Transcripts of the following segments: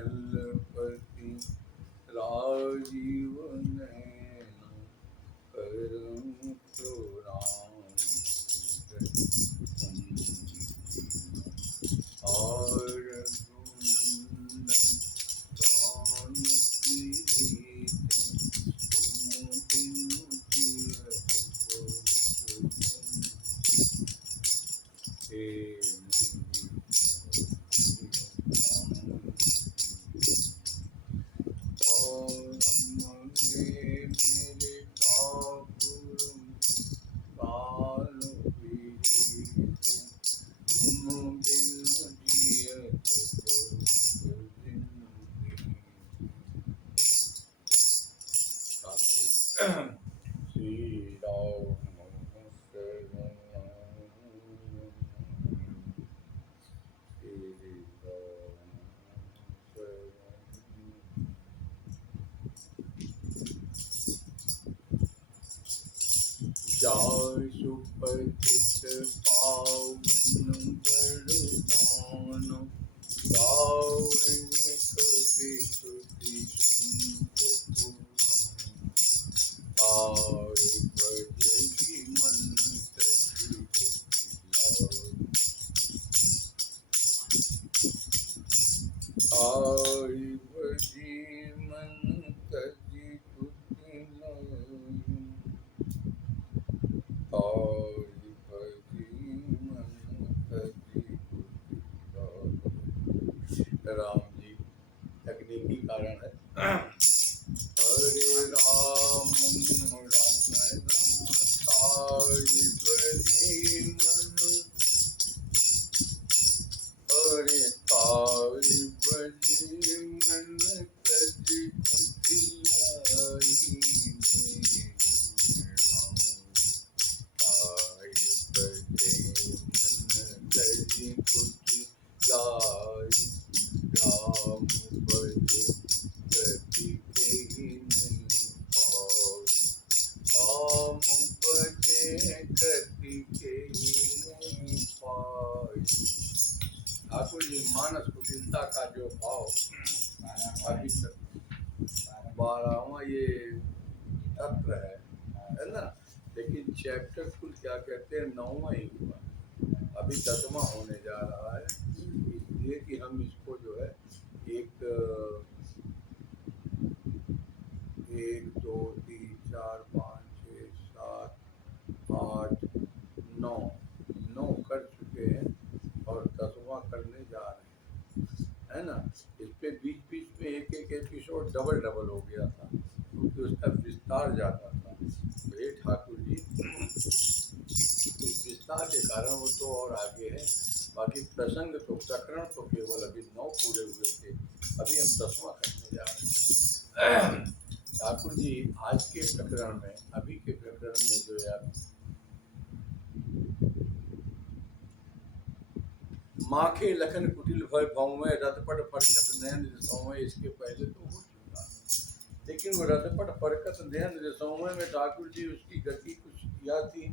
कौशलपति राजीव नयन करम राम और रघुनंदन प्राण प्रीत तुम बिनु जियत हे मेरे ठाकुर प्राण प्रीत तुम बिनु जियत श्री राम जाय सुपथित पावन बड़भान गावै कवि तुति संत पुराण आय भजहि मन तजि आय भजि मन तजि तुति आय भजि मन तजि राम जी तकनीकी कारण है। हरे राम ताई भजि मन हरे ताई भजि मन तजि तुति लाई राम ताई भजि मन तजि तुति लाई राम भजि गति केहि नहीं पाई राम भजे गति केहि नहीं पाई। ठाकुर जी मानस कुटिलता का जो भाव अभी तक 12वां ये तत्व है ना, लेकिन चैप्टर कुल क्या कहते हैं 9वां ही हुआ, अभी 10वां होने जा रहा है। इसलिए कि हम इसको जो है 1 2 3 4 5 6 7 8 9 कर चुके हैं और 10वां करने जा रहे हैं, है ना। इस पे बीच में एक एपिसोड डबल हो गया था क्योंकि उसका विस्तार ज़्यादा था। हे ठाकुर जी इस विस्तार के कारण वो तो और आगे है, बाकी प्रसंग तो प्रकरण तो केवल अभी 9 पूरे हुए थे, अभी हम 10वां करने जा रहे हैं। ठाकुर जी आज के प्रकरण में, अभी के प्रकरण में जो है माखे लखन कुटिल भय भौवें रथपट फरकत नयन रिसौवें, इसके पहले तो हो चुका, लेकिन वो रथपट फरकत नयन रिसौवें में ठाकुर जी उसकी गति कुछ किया थी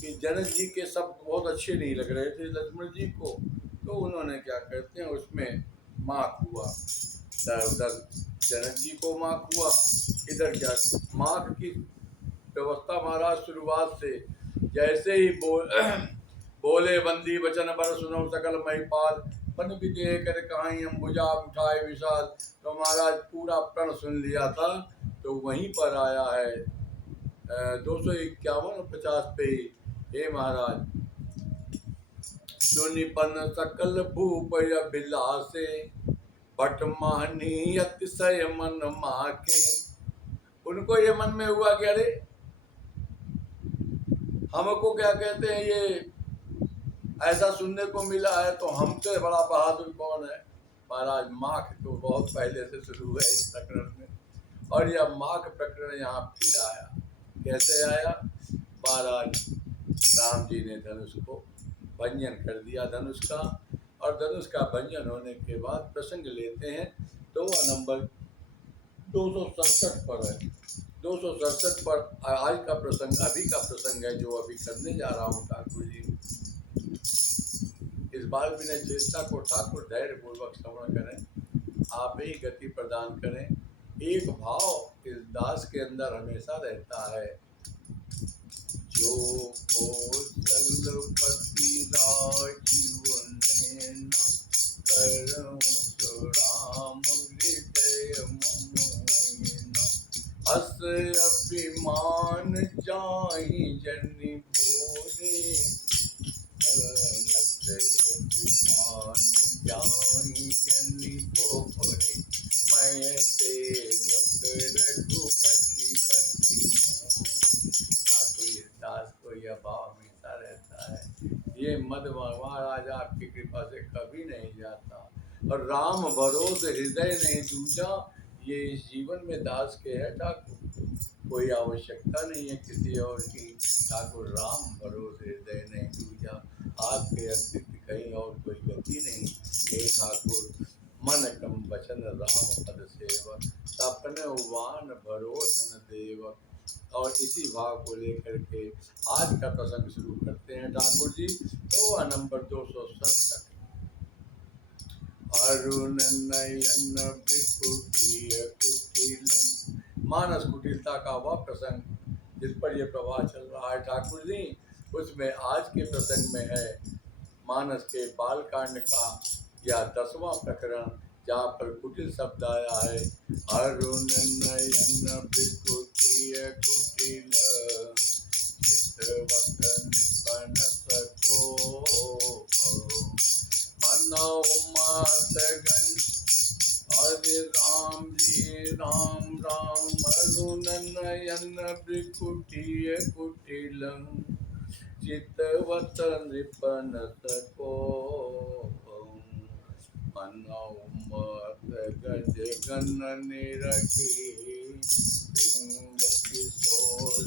कि जनक जी के शब्द बहुत अच्छे नहीं लग रहे थे लक्ष्मण जी को, तो उन्होंने क्या कहते हैं उसमें माख हुआ, उधर जनक जी को माख हुआ, इधर क्या माख की व्यवस्था महाराज शुरुआत से जैसे ही बोले बंदी वचन बर सुनो सकल महिपाल पन विदेह कर कहाई हम भुजा उठाए विशाल, तो महाराज पूरा प्रण सुन लिया था। तो वहीं पर आया है 251 और 50 पे ही, हे महाराज सुनिपन सकल भूप बिलासे भट मानी अतिशय मन माके। उनको ये मन में हुआ कि अरे हमको क्या कहते हैं ये ऐसा सुनने को मिला है, तो हमसे बड़ा बहादुर कौन है। महाराज माख तो बहुत पहले से शुरू है इस प्रकरण में, और यह माख प्रकरण यहाँ फिर आया। कैसे आया? महाराज राम जी ने धनुष को भंजन कर दिया धनुष का, और धनुष का भंजन होने के बाद प्रसंग लेते हैं 2 नंबर 267 पर है। 267 पर आज का प्रसंग, अभी का प्रसंग है जो अभी करने जा रहा हूँ ठाकुर जी। बाल विनय चेष्टा को ठाकुर धैर्य पूर्वक श्रवण करें, आप ही गति प्रदान करें। एक भाव इस दास के अंदर हमेशा रहता है, जो कौशलपति राजीव नयन करऊं जो राम हृदय मम। अस अभिमान जाहि जनि बोले, अस अभिमान जाहि जनि बोले, मैं सेवक रघुपति पति ठाकुर। इस दास को यह भाव हमेशा रहता है, ये मद महाराज आपकी कृपा से कभी नहीं जाता। और राम भरोसे हृदय नहीं दूजा, ये इस जीवन में दास के है ठाकुर, कोई आवश्यकता नहीं है किसी और की। ठाकुर राम भरोसे हृदय नहीं दूजा, आपके अतिरिक्त कहीं और कोई गति नहीं। हे ठाकुर मन कम वचन राम पद सेवक, सपने वान भरोसन देवक। और इसी भाव को लेकर के आज का प्रसंग शुरू करते हैं ठाकुर जी। तो नंबर 267, अरुण नयन भृकुटीय कुटिल। मानस कुटिलता का वह प्रसंग जिस पर यह प्रवाह चल रहा है ठाकुर जी, उसमें आज के प्रसंग में है मानस के बाल कांड का या 10वां प्रकरण, जहाँ पर कुटिल शब्द आया है। अरुण नयन भृकुटीय कुटिल, चितवत निपन सको, मनौ मातगन। हरे राम जी राम राम, अरुण नयन भृकुटीय कुटिल, चितवत नृपन सको, मनौ मत गज गन निरखी, सिंह किशोर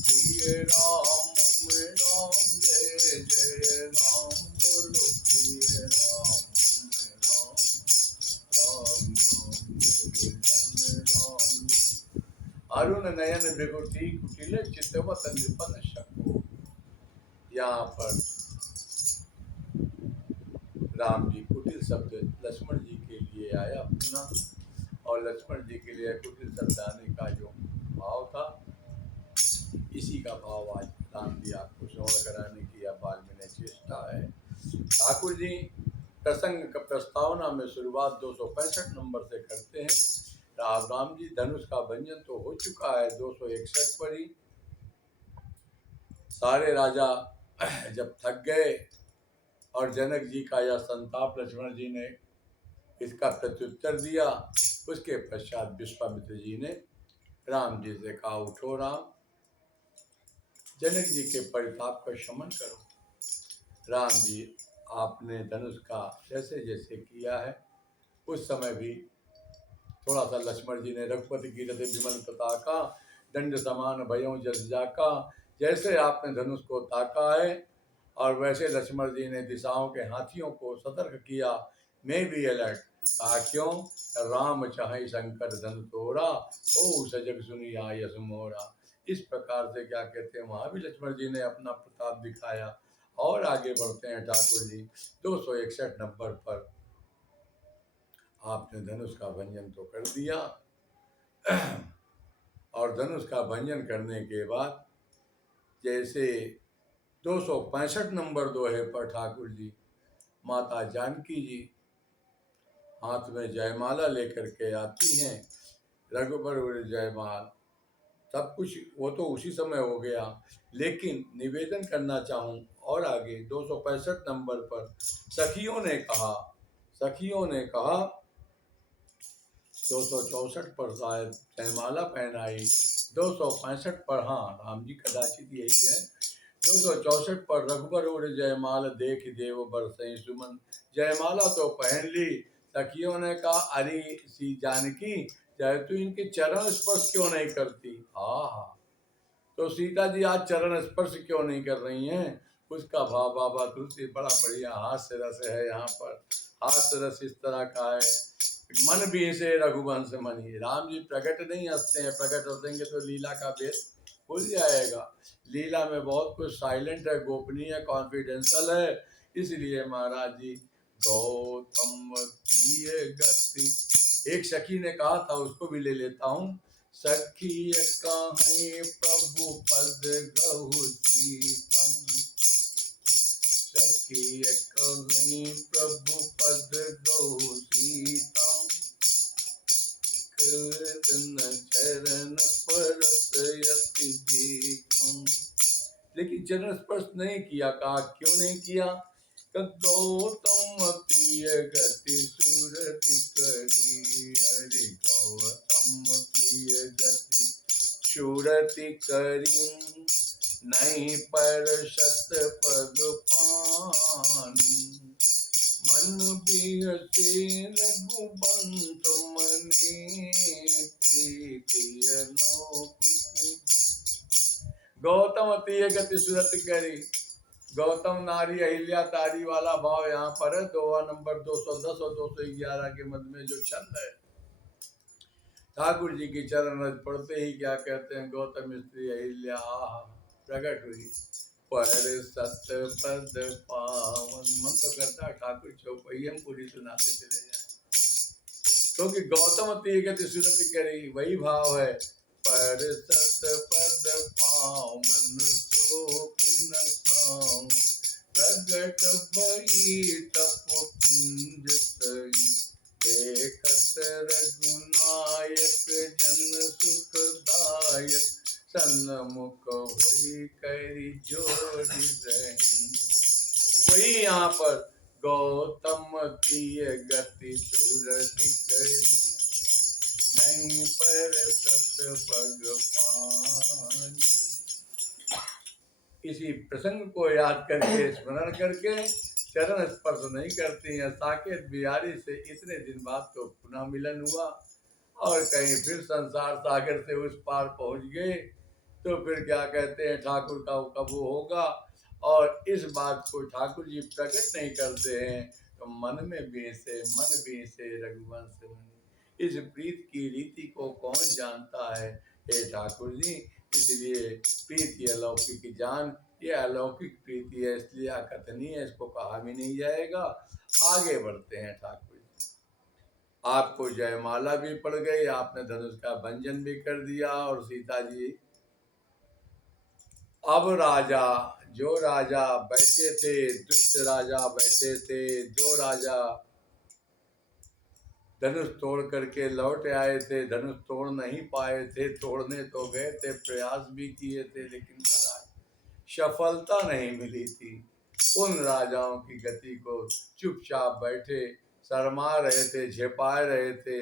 प्रिय राम राम जय जय राम, बोलो प्रिय राम राम राम राम। अरुण नयन भृकुटी कुटिल, चितवत नृपन सको। यहाँ पर राम जी कुटिल शब्द लक्ष्मण जी के लिए आया पुनः, और लक्ष्मण जी के लिए कुटिल शब्द आने का जो भाव था, इसी का भाव आज राम जी आपको श्रवण कराने की अपार में चेष्टा है। ठाकुर जी प्रसंग का प्रस्तावना में शुरुआत 265 नंबर से करते हैं। राम जी धनुष का भंजन तो हो चुका है 261 पर ही। सारे राजा जब थक गए और जनक जी का यह संताप लक्ष्मण जी ने इसका प्रत्युत्तर दिया, उसके पश्चात विश्वामित्र जी ने राम जी से कहा, उठो राम, जनक जी के परिताप का शमन करो। राम जी आपने धनुष का जैसे जैसे किया है, उस समय भी थोड़ा सा लक्ष्मण जी ने रघुपति कीरत विमल पताका, दंड समान भयों जस जाका, जैसे आपने धनुष को ताका है और वैसे लक्ष्मण जी ने दिशाओं के हाथियों को सतर्क किया। मैं भी अलर्ट कहा, क्यों? राम चाहे शंकर धन तोरा, ओ सजग सुनी यश मोरा। इस प्रकार से क्या कहते हैं, वहाँ भी लक्ष्मण जी ने अपना प्रताप दिखाया। और आगे बढ़ते हैं ठाकुर जी 261 नंबर पर। आपने धनुष का भंजन तो कर दिया, और धनुष का भंजन करने के बाद जैसे 265 नंबर दोहे पर ठाकुर जी माता जानकी जी हाथ में जयमाला लेकर के आती हैं। रघुबर जयमाल सब कुछ वो तो उसी समय हो गया, लेकिन निवेदन करना चाहूँ और आगे 265 नंबर पर सखियों ने कहा 264 पर शायद जयमाला पहनाई, 265 पर हाँ राम जी कदाचित यही है। 264 पर रघुबर उड़ जयमाल देख देव बरसई सुमन। जयमाला तो पहन ली, सखियों ने कहा अरे सी जानकी, चाहे तू इनके चरण स्पर्श क्यों नहीं करती। हाँ, तो सीता जी आज चरण स्पर्श क्यों नहीं कर रही हैं? उसका भाव बाबा तुलसी बड़ा बढ़िया हास्य रस है। यहाँ पर हास्य रस इस तरह का है, मन भी इसे रघुवंश मनी। राम जी प्रकट नहीं हंसते हैं, प्रकट हंसेंगे तो लीला का भेद खुल जाएगा। लीला में बहुत कुछ साइलेंट है, गोपनीय, कॉन्फिडेंशियल है, इसलिए महाराज जी गौतम प्रिय गति। एक सखी ने कहा था, उसको भी ले लेता हूँ। सखी कहें प्रभु पद गहु सीतम, सखी कहें प्रभु पद गहु सीतम, कृतन चरण परत यति भीखम। लेकिन चरण स्पर्श नहीं किया। कहा क्यों नहीं किया? गौतम प्रिय गति सुरति करी, अरे गौतम प्रिय गति सुरति करी, नहीं परसत पग पानी, मन बिहसे रघुबंत मने, प्रीति अलौकिक। गौतम प्रिय गति सुरति करी। गौतम नारी अहिल्या तारी वाला भाव यहाँ पर है। दोहा नंबर 210 और 211 के मध्य में जो छंद है, ठाकुर जी की चरण रज पढ़ते ही क्या कहते हैं? गौतम स्त्री अहिल्या प्रकट हुई, पर सत पद पावन। मन तो करता है ठाकुर चौपाई हम पूरी सुनाते चले जाए, क्योंकि गौतम प्रिय गति सुरति करी वही भाव है। पर सत पद पावन शोक न खाऊं, प्रगट भई तप कुंज तई, देखत रघुनायक जन सुखदायक, सन्मुख होई करी जोड़ी रही। वही यहाँ पर गौतम प्रिय गति सुरति करी, नहीं पर सत पग पानी। इसी प्रसंग को याद करके, स्मरण करके चरण स्पर्श नहीं करती हैं। साकेत बिहारी से इतने दिन बाद तो पुनः मिलन हुआ और कहीं फिर संसार सागर से उस पार पहुंच गए, तो फिर क्या कहते हैं, ठाकुर का कब वो होगा। और इस बात को ठाकुर जी प्रकट नहीं करते हैं, तो मन में बेसे रघुवंश मुनि। इस प्रीत की रीति को कौन जानता है? हे ठाकुर जी, इसलिए प्रीति अलौकिक जान, ये अलौकिक प्रीति है, इसलिए अकथनीय है, इसको कहा भी नहीं जाएगा। आगे बढ़ते हैं ठाकुर जी। आपको जयमाला भी पड़ गई, आपने धनुष का भंजन भी कर दिया, और सीता जी अब जो राजा बैठे थे, दुष्ट राजा बैठे थे, जो राजा धनुष तोड़ करके लौट आए थे, धनुष तोड़ नहीं पाए थे, तोड़ने तो गए थे, प्रयास भी किए थे, लेकिन महाराज सफलता नहीं मिली थी। उन राजाओं की गति को चुपचाप बैठे शर्मा रहे थे, झेपाए रहे थे।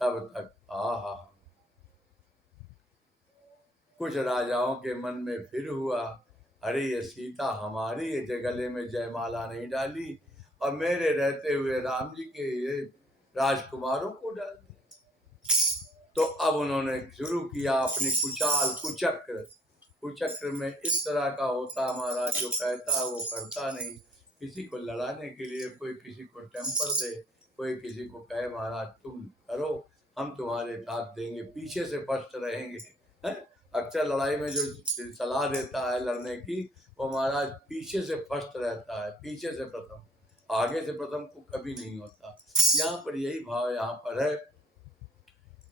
तब तक आहा, कुछ राजाओं के मन में फिर हुआ, अरे ये सीता हमारी, ये गले में जयमाला नहीं डाली, और मेरे रहते हुए राम जी के ये राजकुमारों को डाल दिया। तो अब उन्होंने शुरू किया अपनी कुचाल कुचक्र। कुचक्र में इस तरह का होता महाराज, जो कहता है वो करता नहीं। किसी को लड़ाने के लिए कोई किसी को टेम्पर दे, कोई किसी को कहे महाराज तुम करो, हम तुम्हारे साथ देंगे, पीछे से फर्स्ट रहेंगे। है? अक्सर लड़ाई में जो सलाह देता है लड़ने की, वो महाराज पीछे से फर्स्ट रहता है, पीछे से प्रथम, आगे से प्रथम को कभी नहीं होता। यहाँ पर यही भाव यहाँ पर है।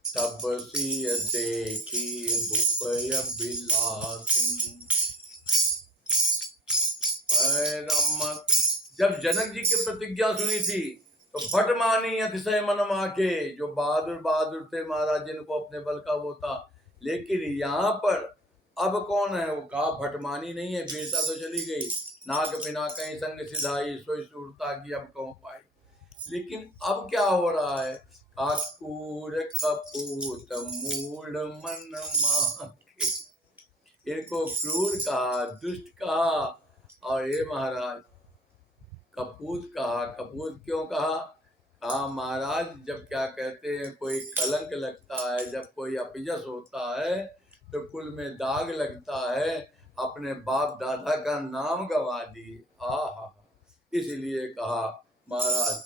तब सिय देखी भूपय बिलासिन, जब जनक जी की प्रतिज्ञा सुनी थी तो भट मानी अतिशय मन माके। जो बहादुर थे महाराज, जिनको अपने बल का वो था। लेकिन यहाँ पर अब कौन है? वो कहा भटमानी नहीं है, वीरता तो चली गई। नाग बिना कहीं संग सिधाई, सोई सूरता की अब कहूँ पाई। लेकिन अब क्या हो रहा है? काकूर कपूत मूढ़ मन माके, इनको क्रूर कहा, दुष्ट कहा, और ये महाराज कपूत कहा। कपूत क्यों कहा? हाँ महाराज, जब क्या कहते हैं कोई कलंक लगता है, जब कोई अपजस होता है, तो कुल में दाग लगता है, अपने बाप दादा का नाम गंवा दिए। आहा, इसलिए कहा महाराज,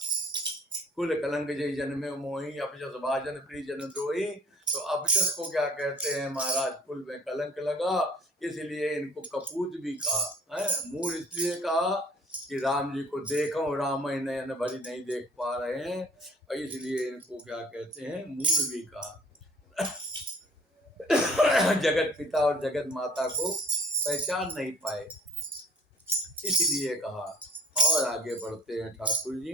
कुल कलंक जय जन्मे मोही, अपजस भाजन परिजन द्रोही, तो अबजस को क्या कहते हैं महाराज, कुल में कलंक लगा, इसलिए इनको कपूत भी कहा है। मूल इसलिए कहा कि राम जी को देखो, राम ही नयन भरी नहीं देख पा रहे हैं, और इसलिए इनको क्या कहते हैं, मूल भी कहा। जगत पिता और जगत माता को पहचान नहीं पाए, इसलिए कहा। और आगे बढ़ते हैं ठाकुर जी।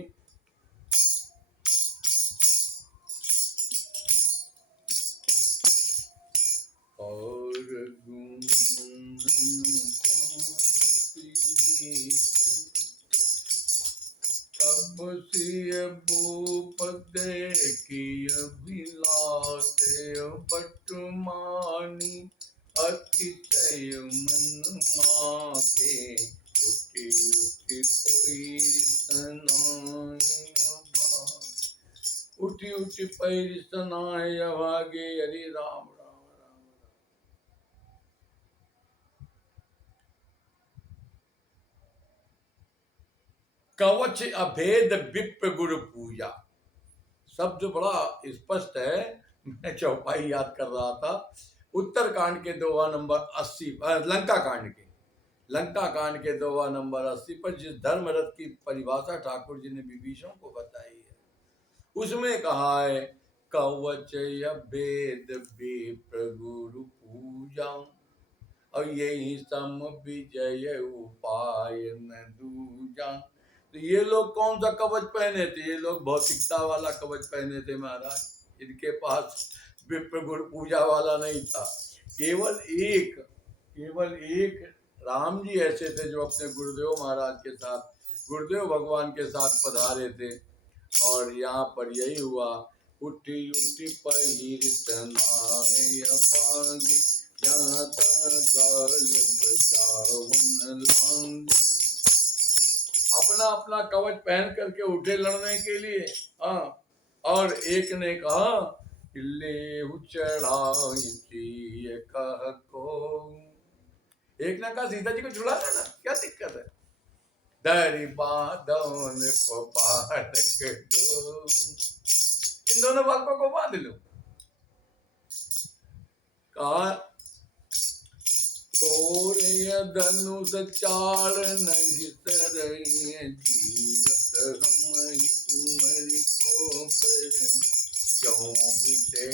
और अब सिय भूप देखिय बिलासे, बटमानी अतिशय मन माके, उठी उठी पैर सनाय, उठी उठी पैर सनाय भागे। हरि राम राम राम। कवच अभेद विप्र गुरु पूजा, शब्द बड़ा स्पष्ट है। मैं चौपाई याद कर रहा था। उत्तरकांड के दोहा नंबर 80, लंका कांड के दोहा नंबर 80 पर जिस धर्म रथ की परिभाषा ठाकुर जी ने विभीषण को बताई है, उसमें कहा है कवच अभेद विप्र गुरु पूजा, और यही सम विजय उपाय न दूजा। तो ये लोग कौन सा कवच पहने थे? ये लोग भौतिकता वाला कवच पहने थे महाराज। इनके पास विप्र गुरु पूजा वाला नहीं था। केवल एक राम जी ऐसे थे जो अपने गुरुदेव महाराज के साथ, गुरुदेव भगवान के साथ पधारे थे। और यहाँ पर यही हुआ, उठी उठी पहिर तनाय भागी, अपना अपना कवच पहन करके उठे लड़ने के लिए। हाँ, और एक ने कहा ले चढ़ाई कह को, एक ने कहा सीता जी को छुड़ा देना, क्या दिक्कत है, दरी बांधन इन दोनों बालकों को बांध लो। कहा तोरे धनुष चाल नहीं तरइए, जीवत हम तुम्हारी को पर, क्यों बिते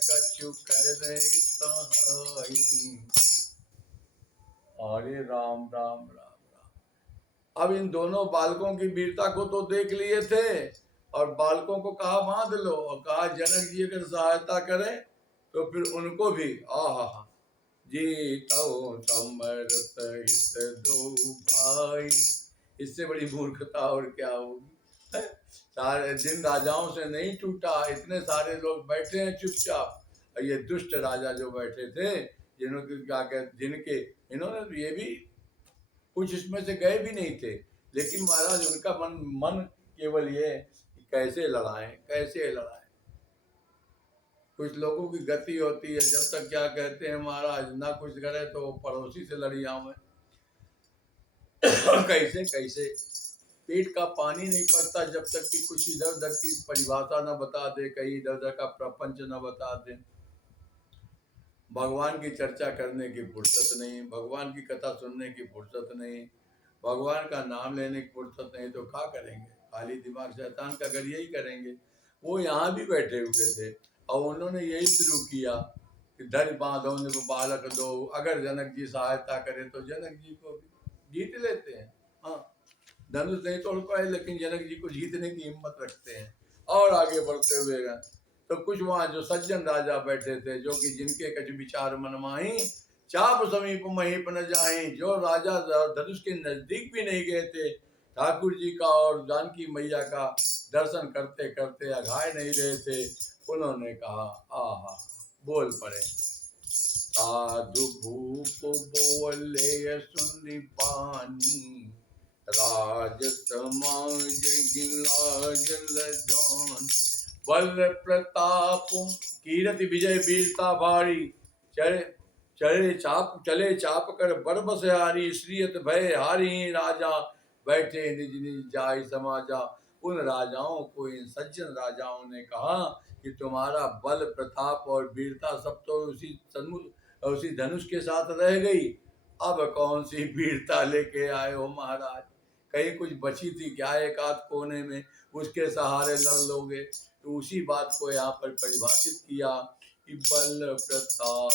कछु करे सहाई। अरे राम राम राम राम। अब इन दोनों बालकों की वीरता को तो देख लिए थे, और बालकों को कहा बांध लो, और कहा जनक जी अगर सहायता करें तो फिर उनको भी आहा जीतो समरत हित दो भाई। इससे बड़ी मूर्खता और क्या होगी। सारे दिन राजाओं से नहीं टूटा, इतने सारे लोग बैठे हैं चुपचाप, और ये दुष्ट राजा जो बैठे थे, जिन्होंने क्या कहते, जिनके इन्होंने ये भी कुछ इसमें से गए भी नहीं थे, लेकिन महाराज उनका मन केवल ये कि कैसे लड़ाएं कैसे लड़ाएं। कुछ लोगों की गति होती है, जब तक क्या कहते हैं महाराज ना कुछ करे तो पड़ोसी से लड़ी आऊं। कैसे कैसे पेट का पानी नहीं पड़ता जब तक कि कुछ इधर उधर की परिभाषा न बता दे, कहीं इधर उधर का प्रपंच न बता दे। भगवान की चर्चा करने की फुर्सत नहीं, भगवान की कथा सुनने की फुर्सत नहीं, भगवान का नाम लेने की फुर्सत नहीं, तो क्या करेंगे, खाली दिमाग शैतान का अगर यही करेंगे। वो यहाँ भी बैठे हुए थे और उन्होंने यही शुरू किया कि धर बांधो बालक दो, अगर जनक जी सहायता करें तो जनक जी को भी जीत लेते हैं। हाँ, धनुष नहीं तोड़ पाए लेकिन जनक जी को जीतने की हिम्मत रखते हैं। और आगे बढ़ते हुए गए तो कुछ वहाँ जो सज्जन राजा बैठे थे, जो कि जिनके कछ विचार मनमाही, चाप समीप महीप न जाए, जो राजा धनुष के नजदीक भी नहीं गए थे, ठाकुर जी का और जानकी मैया का दर्शन करते करते अघाए नहीं रहे थे, उन्होंने कहा आहा, बोल पड़े साधु भूप बोले सुनि पानी, राज समाज गिलाज लजान, बल प्रताप कीरति विजय वीरता भारी, चले चाप कर बरब से हारी, श्रीयत भय हारी राजा, बैठे निज निज जाय समाजा, उन राजाओं को, इन सज्जन राजाओं ने कहा कि तुम्हारा बल प्रताप और वीरता सब तो उसी धनुष के साथ रह गई, अब कौन सी वीरता लेके आए हो महाराज? कहीं कुछ बची थी क्या एक आध कोने में, उसके सहारे लड़ लोगे? तो उसी बात को यहाँ पर परिभाषित किया कि बल प्रताप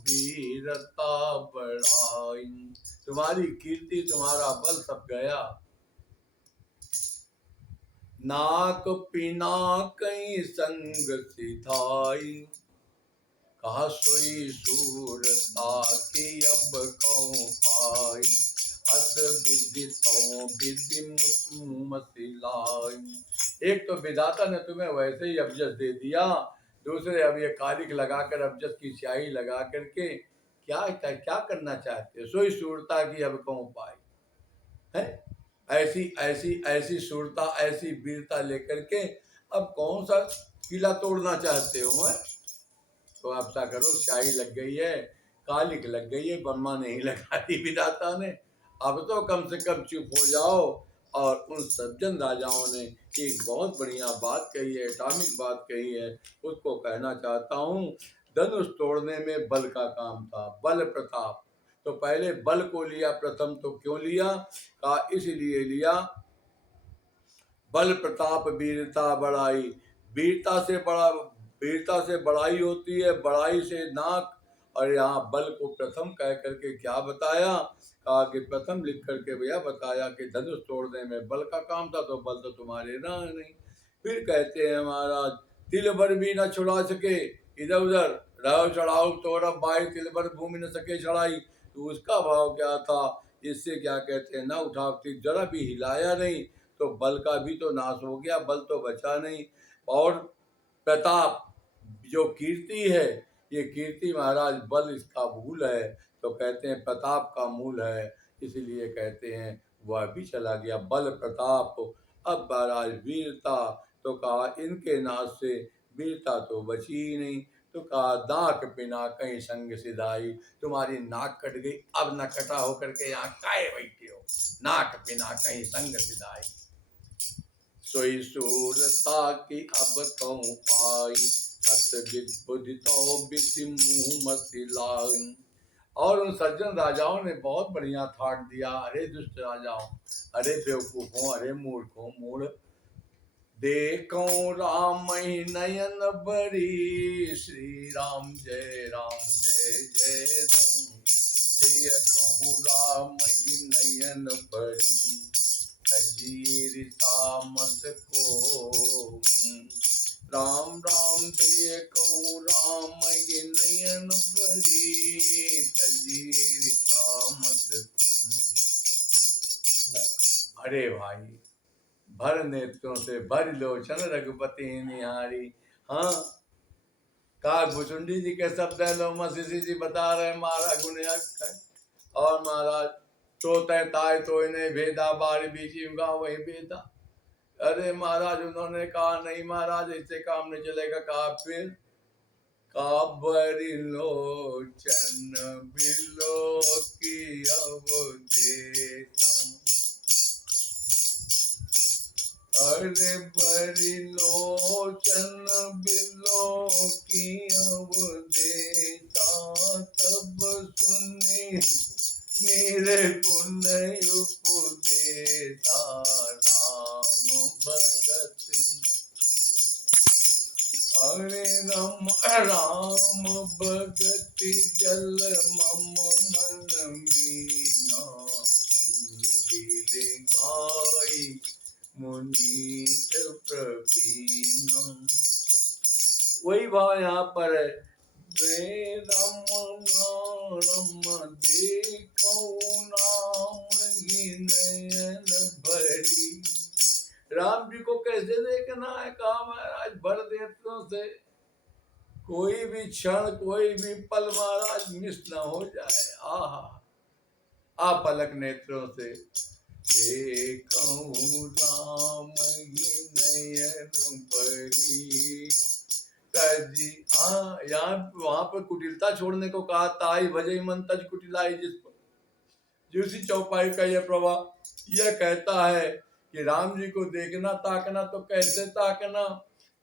वीरता बढ़ाई, तुम्हारी कीर्ति तुम्हारा बल सब गया। नाक पिना कहीं संग सिधाई, कहा सोई सूरता की अब कहूँ पाई, अस विदितों विधि मसिलाई। एक तो विधाता ने तुम्हें वैसे ही अबजस दे दिया, दूसरे अब ये कालिक लगाकर अबजस की स्याही लगा करके क्या क्या करना चाहते हो? सोई सूरता की अब कहूँ पाई है, ऐसी ऐसी ऐसी सूरता ऐसी वीरता लेकर के अब कौन सा किला तोड़ना चाहते हो? है तो आप क्या करो, स्याही लग गई है, कालिक लग गई है, बम्मा नहीं लगा दी विधाता ने, अब तो कम से कम चुप हो जाओ। और उन सज्जन राजाओं ने एक बहुत बढ़िया बात कही है, एटॉमिक बात कही है, उसको कहना चाहता हूँ। धनुष तोड़ने में बल का काम था, बल प्रताप। तो पहले बल को लिया प्रथम, तो क्यों लिया? का इसलिए लिया बल प्रताप वीरता बढ़ाई, वीरता से बढ़ाई होती है, बढ़ाई से नाक। और यहाँ बल को प्रथम कह करके क्या बताया? कहा कि प्रथम लिख करके भैया बताया कि धनुष तोड़ने में बल का काम था, तो बल तो तुम्हारे ना नहीं। फिर कहते हैं महाराज, तिल भर भी न छुड़ा सके, इधर उधर रहो चढ़ाओ तोरब बाई, तिल भर भूमि न सके चढ़ाई। तो उसका भाव क्या था? इससे क्या कहते हैं, न उठावती, जरा भी हिलाया नहीं, तो बल का भी तो नाश हो गया, बल तो बचा नहीं। और प्रताप जो कीर्ति है, ये कीर्ति महाराज बल इसका मूल है, तो कहते हैं प्रताप का मूल है, इसलिए कहते हैं वह भी चला गया बल प्रताप। अब महाराज वीरता, तो कहा इनके नाश से वीरता तो बची ही नहीं। तो कहा नाक पिना कहीं संग सिधाई, तुम्हारी नाक कट गई, अब न कटा होकर के यहाँ काहे बैठे हो? नाक पिना कहीं संग सिधाई, सोई सूरता की अब कहूँ पाई, और उन सज्जन राजाओं ने बहुत बढ़िया ठाट दिया। अरे दुष्ट राजाओं, अरे बेवकूफों, अरे मूर्खों, मूढ़, देखो राम ही नयन बड़ी, श्री राम जय जय राम, देखो राम ही नयन बड़ी, अजीरिता मत को, राम राम देखो राम ये नयन बड़ी, अजीरिता मत को। अरे भाई, भर नेत्रों से भर लोचन रघुपति निहारी। हाँ, का भुचुंडी जी के शब्द है, लो मसीसी जी बता रहे मारा गुणयक है। और महाराज तो तय ताय तो इन्हें भेदा, बार बीची उगा वही भेदा। अरे महाराज उन्होंने कहा नहीं महाराज इससे काम नहीं चलेगा। कहा फिर, काबरी लोचन बिलो की अवदेता, अरे बरी लोचन बिलो की अवदेता, तब सुनी मेरे गुण उपदेता, राम भगत। अरे राम राम भगत जल मम मन मीना, गिर गाई मुनीत प्रवीणा। वही भाव यहाँ पर है, रम देखो नाम ही नयन भरी। राम जी को कैसे देखना है? कहा महाराज भर नेत्रों से, कोई भी क्षण कोई भी पल महाराज मिस न हो जाए। आहा, अपलक नेत्रों से देखो राम ही नयन भरी। जी हाँ, यहाँ वहां पर कुटिलता छोड़ने को कहा, ताई भजई मन तज कुटिलाई जिस पर। उसी चौपाई का यह प्रभाव यह कहता है कि राम जी को देखना ताकना तो कैसे ताकना।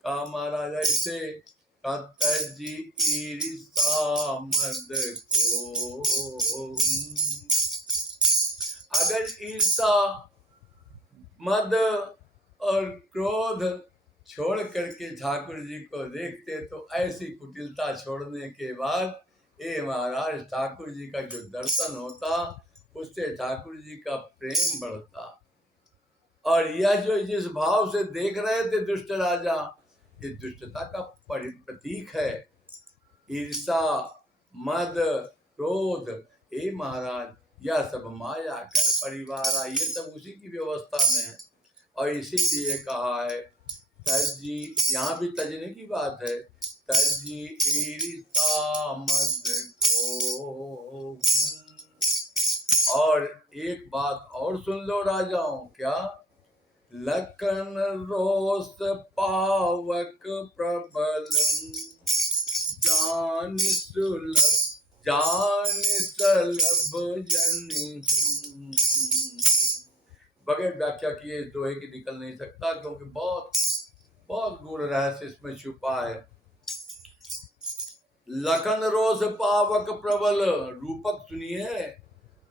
कहा महाराज ऐसे, जी ईर्षा मद को, अगर ईर्षा मद और क्रोध छोड़ करके ठाकुर जी को देखते तो ऐसी कुटिलता छोड़ने के बाद ये महाराज ठाकुर जी का जो दर्शन होता उससे ठाकुर जी का प्रेम बढ़ता। और यह जो जिस भाव से देख रहे थे दुष्ट राजा, ये दुष्टता का प्रतीक है। ईर्षा मद क्रोध, हे महाराज यह सब माया कर परिवार, ये सब उसी की व्यवस्था में है। और इसीलिए कहा है तजी, यहाँ भी तजने की बात है, तजी ईर्षा मद को। और एक बात और सुन लो राजाओं, क्या? लखन रोष पावक प्रबल, जान सुलभ जान सलभ जन। बगैर व्याख्या किए इस दोहे की निकल नहीं सकता, क्योंकि बहुत बहुत गूढ़ रहस्य इसमें छुपा है। लखन रोष पावक प्रबल, रूपक सुनिए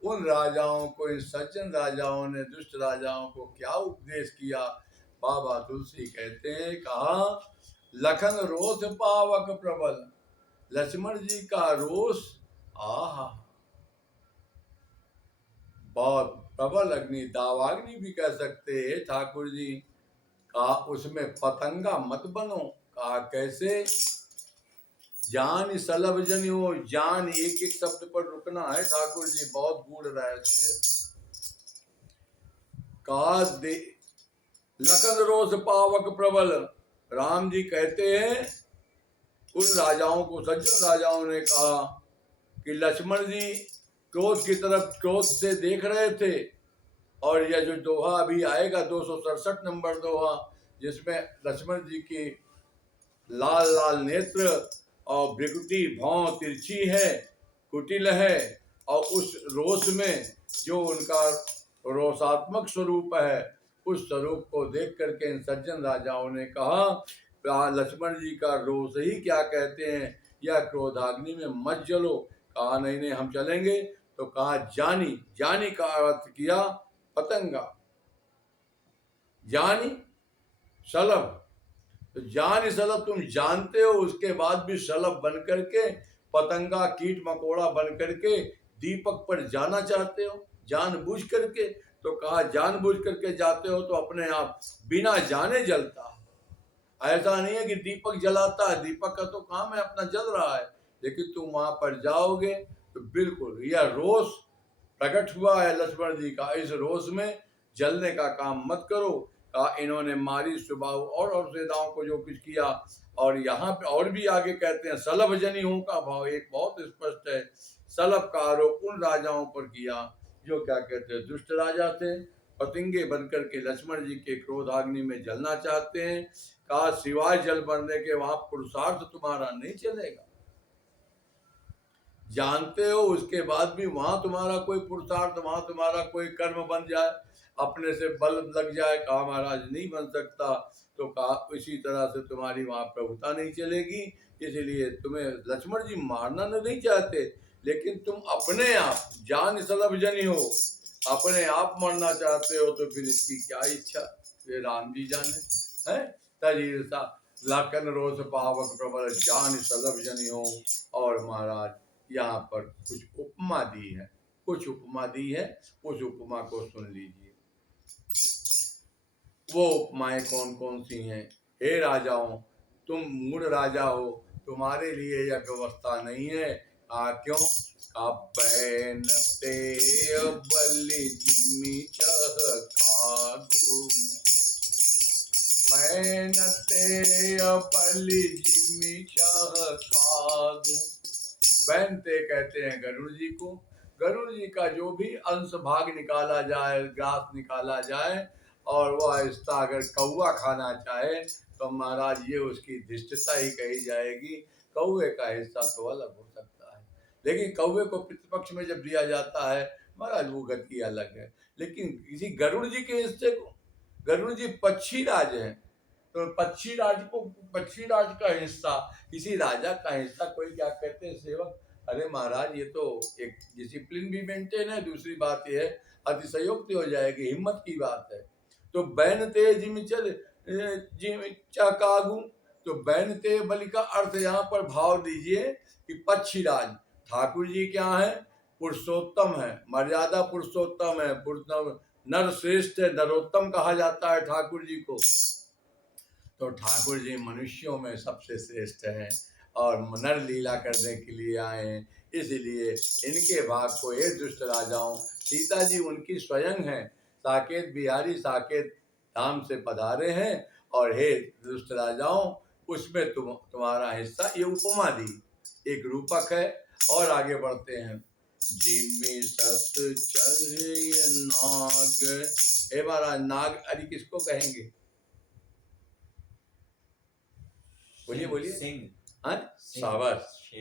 उन राजाओं को, इन सज्जन राजाओं ने दुष्ट राजाओं को क्या उपदेश किया। बाबा तुलसी कहते हैं, कहा लखन रोष पावक प्रबल, लक्ष्मण जी का रोष आहा बहुत प्रबल अग्नि, दावाग्नि भी कह सकते हैं ठाकुर जी का, उसमें पतंगा मत बनो। कहा कैसे? जान सलभ जन हो, जान एक एक शब्द पर रुकना है ठाकुर जी, बहुत गूढ़ रहस्य। कहा दे लखन रोष पावक प्रबल, राम जी कहते हैं उन राजाओं को, सज्जन राजाओं ने कहा कि लक्ष्मण जी क्रोध की तरफ क्रोध से देख रहे थे। और यह जो दोहा अभी आएगा 267 नंबर दोहा, जिसमें लक्ष्मण जी की लाल लाल नेत्र और भ्रिकुटी भौं तिरछी है, कुटिल है, और उस रोष में जो उनका रोषात्मक स्वरूप है, उस स्वरूप को देख करके इन सज्जन राजाओं ने कहा लक्ष्मण जी का रोष ही क्या कहते हैं, यह क्रोधाग्नि में मत जलो। कहा नहीं नहीं हम चलेंगे। तो कहा जानी, जानी का अर्थ किया पतंगा, जानी शलभ, तो जान शलभ तुम जानते हो, उसके बाद भी शलभ बन करके, पतंगा कीट मकोड़ा बन करके दीपक पर जाना चाहते हो जानबूझ करके। तो कहा जानबूझ करके जाते हो तो अपने आप बिना जाने जलता है। ऐसा नहीं है कि दीपक जलाता है, दीपक का तो काम है अपना जल रहा है, लेकिन तुम वहां पर जाओगे तो बिल्कुल यह रोष प्रकट हुआ है लक्ष्मण जी का, इस रोष में जलने का काम मत करो। कहा इन्होंने मारी सुबाहु और सेदाओं को जो कुछ किया। और यहाँ पे और भी आगे कहते हैं सलभ जनियों का भाव एक बहुत स्पष्ट है, सलभ का आरोप उन राजाओं पर किया जो क्या कहते हैं दुष्ट राजा थे, पतंगे बनकर के लक्ष्मण जी के क्रोधाग्नि में जलना चाहते हैं। कहा सिवाय जल भरने के वहां पुरुषार्थ तुम्हारा नहीं चलेगा, जानते हो, उसके बाद भी वहां तुम्हारा कोई पुरुषार्थ, वहां तुम्हारा कोई कर्म बन जाए, अपने से बल लग जाए, कहा महाराज नहीं बन सकता। तो कहा इसी तरह से तुम्हारी वहां प्रभुता नहीं चलेगी। इसलिए तुम्हें लक्ष्मण जी मारना नहीं चाहते, लेकिन तुम अपने आप जान सलभ जनी हो, अपने आप मरना चाहते हो, तो फिर इसकी क्या इच्छा, ये राम जी जाने है। तजीरसा लखन रोष पावक प्रबल, जान सलभ जनी हो। और महाराज यहाँ पर कुछ उपमा दी है, कुछ उपमा दी है, उस उपमा को सुन लीजिए। वो उपमाएं कौन कौन सी हैं? हे राजाओं, तुम मूढ़ राजा हो, तुम्हारे लिए यह व्यवस्था नहीं है। क्यों? बैनते बलि जिमि चहकागु, बैनते बलि जिमि चहकागु। बैनते कहते हैं गरुड़ जी को, गरुड़ जी का जो भी अंश भाग निकाला जाए, ग्रास निकाला जाए, और वह हिस्सा अगर कौवा खाना चाहे तो महाराज ये उसकी धृष्टता ही कही जाएगी। कौवे का हिस्सा तो अलग हो सकता है, लेकिन कौवे को पितृपक्ष में जब दिया जाता है महाराज वो गति अलग है। लेकिन किसी गरुड़ जी के हिस्से को गरुड़ जी पक्षी राज है, तो पक्षी राज का हिस्सा, किसी राजा का हिस्सा कोई क्या कहते हैं सेवक, अरे महाराज ये तो एक डिसिप्लिन भी मेंटेन है, दूसरी बात ये है अतिशयोक्ति हो जाएगी, हिम्मत की बात है। तो बैन ते जिम कागू, तो बैन ते बलि का अर्थ यहाँ पर भाव दीजिए कि पक्षीराज ठाकुर जी क्या है, पुरुषोत्तम है, मर्यादा पुरुषोत्तम है, नर श्रेष्ठ है, नरोत्तम कहा जाता है ठाकुर जी को। तो ठाकुर जी मनुष्यों में सबसे श्रेष्ठ हैं और नर लीला करने के लिए आए हैं, इसलिए इनके भाग को हे दुष्ट राजाओं, सीता जी उनकी स्वयं है, साकेत बिहारी साकेत धाम से पधारे हैं, और हे दुष्ट राजाओं उसमें तुम्हारा हिस्सा, ये उपमा दी, एक रूपक है। और आगे बढ़ते हैं। जिम्मी सत चल नाग, हे महाराज नाग अरे किसको कहेंगे, बोलिए बोलिए। सिंह, हाँ शाबाश,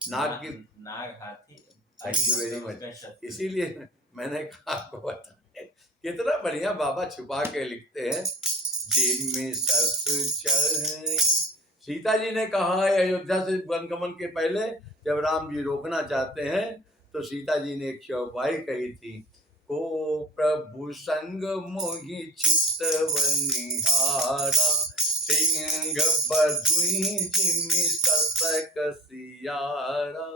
नाग की नाग हाथी, थैंक यू वेरी मच, इसीलिए मैंने कहा आपको बताया कितना बढ़िया बाबा छुपा के लिखते हैं। जिम्मी सस चढ़, सीता जी ने कहा है अयोध्या से वनगमन के पहले जब राम जी रोकना चाहते हैं तो सीता जी ने एक चौपाई कही थी, को प्रभु संग मोहि चित्त बनिहारा, सिंह बधुई जिम्मी सतक सियारा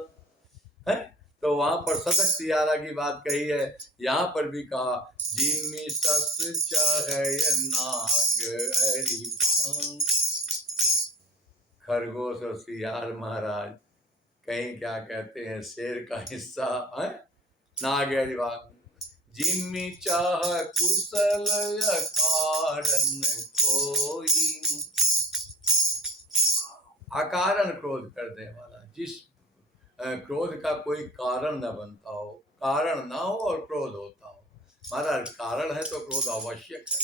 है। तो वहां पर सतक सियारा की बात कही है, यहाँ पर भी कहा जिम्मी सस चाहे नाग अरिपान, खरगोश और सियार महाराज कहीं क्या कहते हैं शेर का हिस्सा है, नाग अरिपान। जिम्मी चाह कुशल अकारण कोई, अकारण क्रोध करने वाला, जिस क्रोध का कोई कारण न बनता हो, कारण ना हो और क्रोध होता हो, महाराज कारण है तो क्रोध आवश्यक है,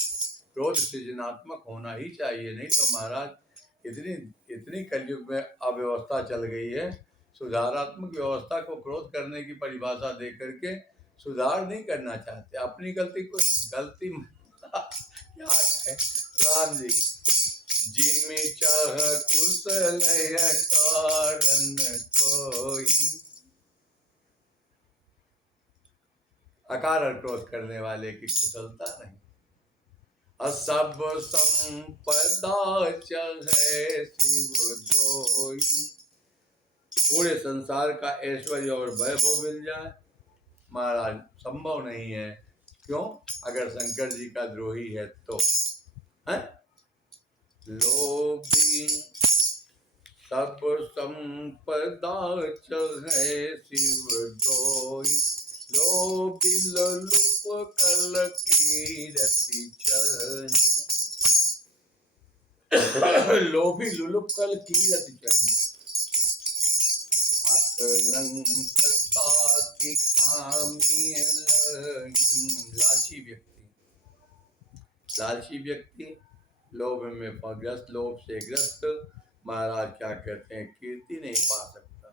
क्रोध सृजनात्मक होना ही चाहिए, नहीं तो महाराज इतनी इतनी कलयुग में अव्यवस्था चल गई है, सुधारात्मक व्यवस्था को क्रोध करने की परिभाषा दे करके सुधार नहीं करना चाहते, अपनी गलती को गलती क्या है राम जी। जिम्मी चाह कुशल कारण कोई, अकारण क्रोध करने वाले की कुशलता नहीं। असब संपदा चढ़े शिव जोई, पूरे संसार का ऐश्वर्य और वैभव मिल जाए महाराज संभव नहीं है, क्यों, अगर शंकर जी का द्रोही है तो है। लोभी सब संपदा चढ़े शिव जोई, लोभी ललुप कल कीरति चढ़ी, लोभी लुलुप कल कीरति चढ़ी, अकलंकता की कामी लालची व्यक्ति, लालची व्यक्ति लोभ में ग्रस्त, लोभ से ग्रस्त महाराज क्या कहते हैं कीर्ति नहीं पा सकता,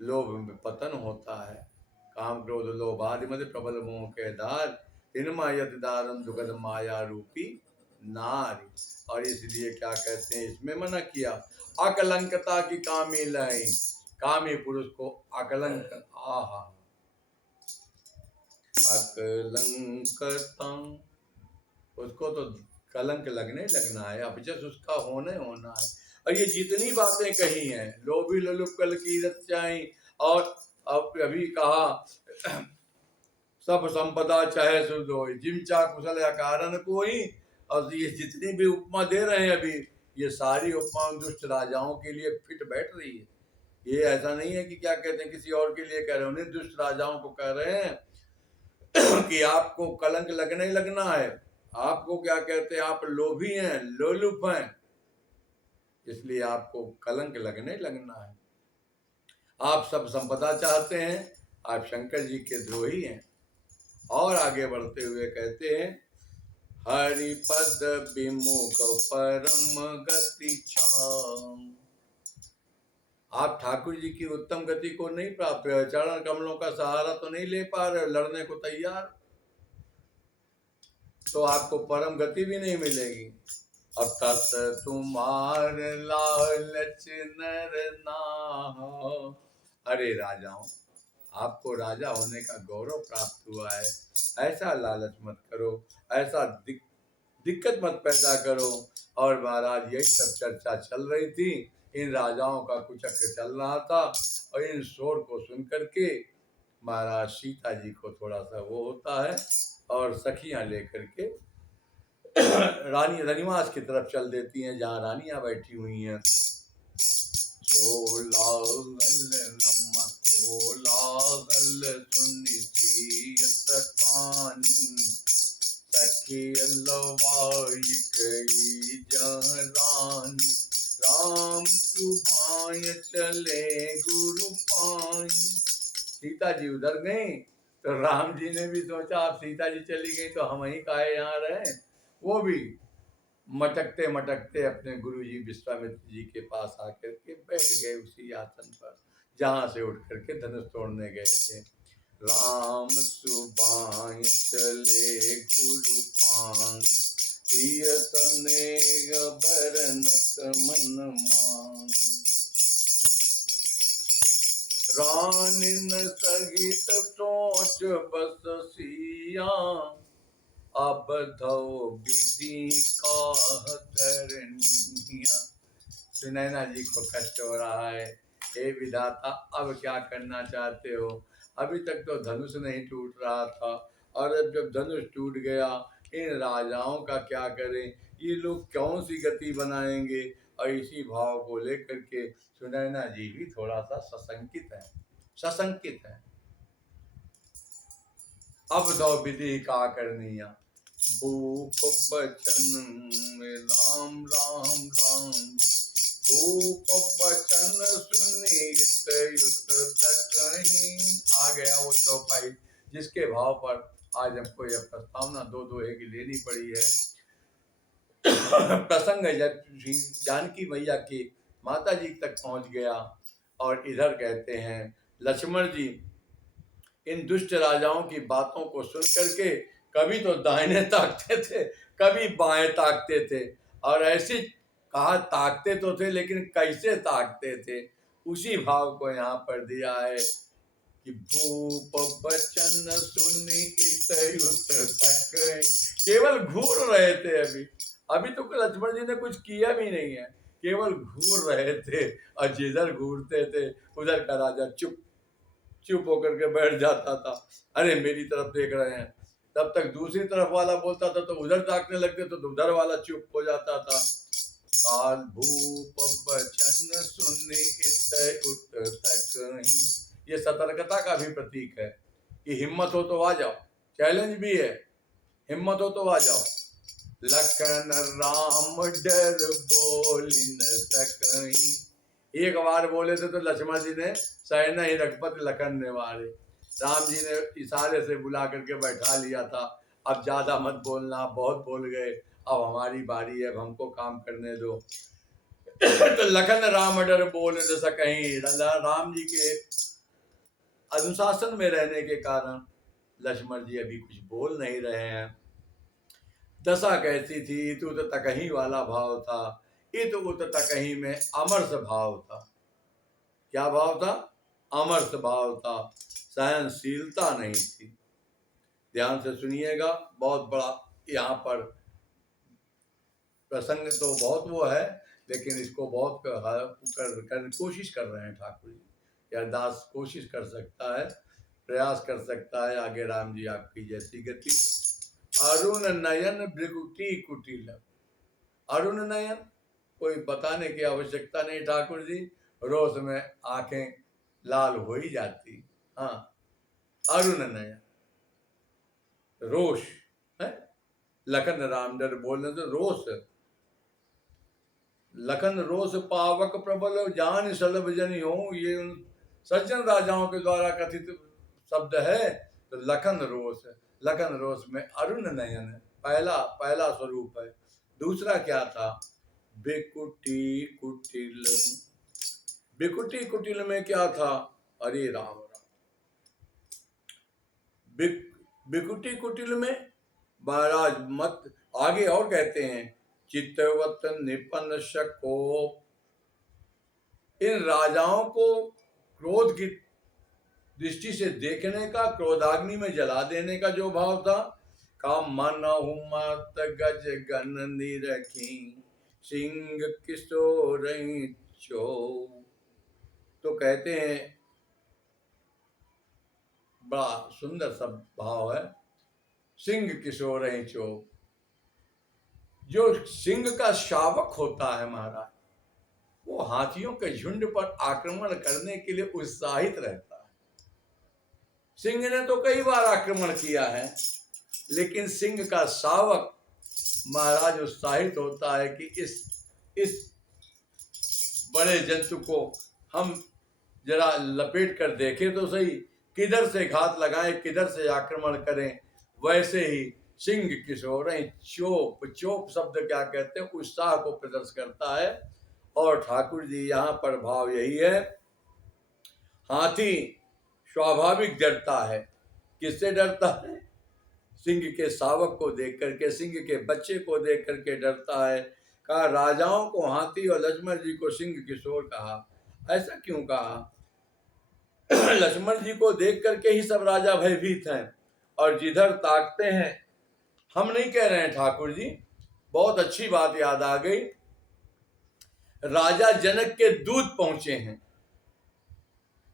लोभ में पतन होता है। काम क्रोध लोभ आदि मद प्रबल मोह के दार, तिनमा यत दारम दुगध माया रूपी नारी, और इसलिए क्या कहते हैं इसमें मना किया, अकलंकता की कामी लाई, कामी पुरुष को अकलंक, आहा अकलंकता, उसको तो कलंक लगने लगना है, अपजस उसका होने होना है। और ये जितनी बातें कही हैं, लोभी ललुप कल कीरत चाही, और अब अभी कहा सब संपदा चाहे सुध हो, जिम चा कुशल या कारण कोई, और ये जितनी भी उपमा दे रहे हैं अभी, ये सारी उपमा दुष्ट राजाओं के लिए फिट बैठ रही है। ये ऐसा नहीं है कि क्या कहते हैं किसी और के लिए कह रहे हैं, उन्हें दुष्ट राजाओं को कह रहे हैं कि आपको कलंक लगने लगना है, आपको क्या कहते हैं आप लोभी हैं, लोलुप हैं, इसलिए आपको कलंक लगने लगना है। आप सब संपदा चाहते हैं, आप शंकर जी के द्रोही हैं। और आगे बढ़ते हुए कहते हैं, हरिपद विमुख परम गति छाम, आप ठाकुर जी की उत्तम गति को नहीं प्राप्त हुए, चरण कमलों का सहारा तो नहीं ले पा रहे, लड़ने को तैयार, तो आपको परम गति भी नहीं मिलेगी। अब तस तुम्हार लालच नर नाहो। अरे राजाओं, आपको राजा होने का गौरव प्राप्त हुआ है, ऐसा लालच मत करो, ऐसा दिक्कत मत पैदा करो। और महाराज यही सब चर्चा चल रही थी, इन राजाओं का कुचक्र चल रहा था, और इन शोर को सुन करके महाराज सीता जी को थोड़ा सा वो होता है, और सखियां लेकर के रानी रनिवास की तरफ चल देती हैं, जहाँ रानियां बैठी हुई हैं। राम सुभाय चले गुरु पाई। सीता जी उधर गई तो राम जी ने भी सोचा अब सीता जी चली गई तो हम ही काहे यहाँ रहे। वो भी मटकते मटकते अपने गुरु जी विश्वामित्र जी के पास आकर के बैठ गए उसी आसन पर जहाँ से उठ करके धनुष तोड़ने गए थे। राम सुबाय चले गुरु पान, प्रिय स्नेह बरनत मन मान। रानिन सहित सोच बस सिया, अब धो विधि काहतरनिया। सुनैना जी को कष्ट हो रहा है, हे विधाता अब क्या करना चाहते हो। अभी तक तो धनुष नहीं टूट रहा था, और अब जब धनुष टूट गया इन राजाओं का क्या करें, ये लोग कौन सी गति बनाएंगे। और इसी भाव को लेकर के सुनैना जी भी थोड़ा सा सशंकित है। अब दो विधि का करनिया, भूप बचन राम राम राम। भूप बचन सुनीत युत तकहीं। आ गया वो चौपाई जिसके भाव पर आज हमको यह प्रस्तावना दो दोहे की लेनी पड़ी है। प्रसंग जब श्री जानकी मैया की माता जी तक पहुंच गया, और इधर कहते हैं लक्ष्मण जी इन दुष्ट राजाओं की बातों को सुन करके कभी तो दाहिने ताकते थे, कभी बाएं ताकते थे, और ऐसी कहा ताकते तो थे लेकिन कैसे ताकते थे, उसी भाव को यहाँ पर दिया है कि भूप बचन सुनी तक केवल घूर रहे थे। अभी तो लक्ष्मण जी ने कुछ किया भी नहीं है, केवल घूर रहे थे, और जिधर घूरते थे उधर का राजा चुप होकर के बैठ जाता था। अरे मेरी तरफ देख रहे हैं, तब तक दूसरी तरफ वाला बोलता था तो उधर ताकने लगते तो उधर वाला चुप हो जाता था। काल भूप बचन सुनी ये सतर्कता का भी प्रतीक है कि हिम्मत हो तो आ जाओ, चैलेंज भी है, हिम्मत हो तो आ जाओ। लखन राम डर बोली न सकहीं। एक बार बोले थे तो लक्ष्मण जी ने सहना ही रघुपत लखन ने वारे। राम जी ने इशारे से बुला करके बैठा लिया था, अब ज्यादा मत बोलना, बहुत बोल गए, अब हमारी बारी है, अब हमको काम करने दो। तो लखन राम डर बोल न सकहीं। राम जी के अनुशासन में रहने के कारण लक्ष्मण जी अभी कुछ बोल नहीं रहे हैं। दशा कैसी थी, तो तकहीं वाला भाव था। इत उत तकहीं में अमरस भाव था। क्या भाव था? अमरस भाव था, सहनशीलता नहीं थी। ध्यान से सुनिएगा, बहुत बड़ा यहाँ पर प्रसंग तो बहुत वो है, लेकिन इसको बहुत कोशिश कर रहे हैं ठाकुर जी। अरदास कोशिश कर सकता है, प्रयास कर सकता है, आगे राम जी आपकी जैसी गति। अरुण नयन भृगुटी कुटिल। अरुण नयन कोई बताने की आवश्यकता नहीं ठाकुर जी, रोज में आंखें लाल हो ही जाती। हाँ, अरुण नयन रोष है। लखन राम डर बोलने से रोष, लखन रोष पावक प्रबल जान सलभ जन हो, ये उन सज्जन राजाओं के द्वारा कथित शब्द है। तो लखन रोष में अरुण नयन पहला स्वरूप है। दूसरा क्या था? बेकुटी कुटिल। बेकुटी कुटिल में क्या था? अरे राम राम। बेकुटी कुटिल में महाराज मत आगे और कहते हैं, चित्तवत निपन शको, इन राजाओं को क्रोध की दृष्टि से देखने का, क्रोधाग्नि में जला देने का जो भाव था, का मन मत गज गन निरखी सिंह किशोर चो। तो कहते हैं बड़ा सुंदर सा भाव है, सिंह किशोर चो। जो सिंह का शावक होता है महाराज, वो हाथियों के झुंड पर आक्रमण करने के लिए उत्साहित रहता है। सिंह ने तो कई बार आक्रमण किया है, लेकिन सिंह का शावक महाराज उत्साहित होता है कि इस बड़े जंतु को हम जरा लपेट कर देखें तो सही, किधर से घात लगाएं, किधर से आक्रमण करें। वैसे ही सिंह किशोर चोप, चोप शब्द क्या कहते हैं, उत्साह को प्रदर्शित करता है। और ठाकुर जी यहाँ पर भाव यही है, हाथी स्वाभाविक डरता है। किससे डरता है? सिंह के शावक को देख करके, सिंह के बच्चे को देख करके डरता है। कहा राजाओं को हाथी और लक्ष्मण जी को सिंह किशोर कहा। ऐसा क्यों कहा? लक्ष्मण जी को देख करके ही सब राजा भयभीत हैं, और जिधर ताकते हैं, हम नहीं कह रहे हैं ठाकुर जी, बहुत अच्छी बात याद आ गई, राजा जनक के दूत पहुंचे हैं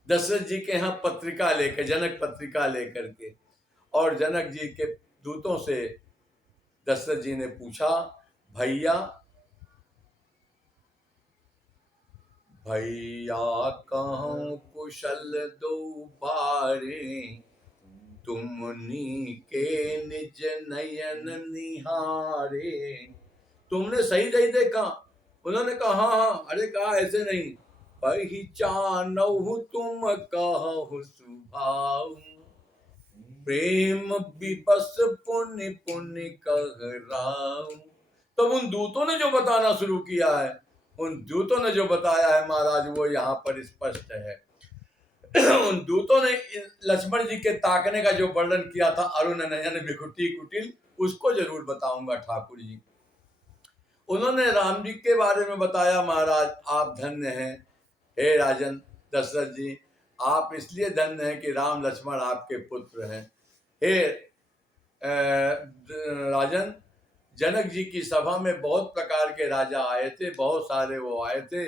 दशरथ जी के यहाँ पत्रिका लेकर, जनक पत्रिका लेकर के। और जनक जी के दूतों से दशरथ जी ने पूछा, भैया भैया कहूँ कुशल दो बारे, तुमनी के निज नयन निहारे। तुमने सही नहीं देखा? उन्होंने कहा हाँ हाँ। अरे कहा ऐसे नहीं, पहचानहु तुम कहु सुभाव, प्रेम विपस पुण्य पुण्य कहराऊ। तब उन दूतों ने जो बताना शुरू किया है, उन दूतों ने जो बताया है महाराज, वो यहाँ पर स्पष्ट है। उन दूतों ने लक्ष्मण जी के ताकने का जो वर्णन किया था, अरुण नयन विकुटी कुटिल, उसको जरूर बताऊंगा ठाकुर जी। उन्होंने राम जी के बारे में बताया, महाराज आप धन्य हैं हे राजन दशरथ जी, आप इसलिए धन्य हैं कि राम लक्ष्मण आपके पुत्र हैं। हे राजन, जनक जी की सभा में बहुत प्रकार के राजा आए थे, बहुत सारे वो आए थे,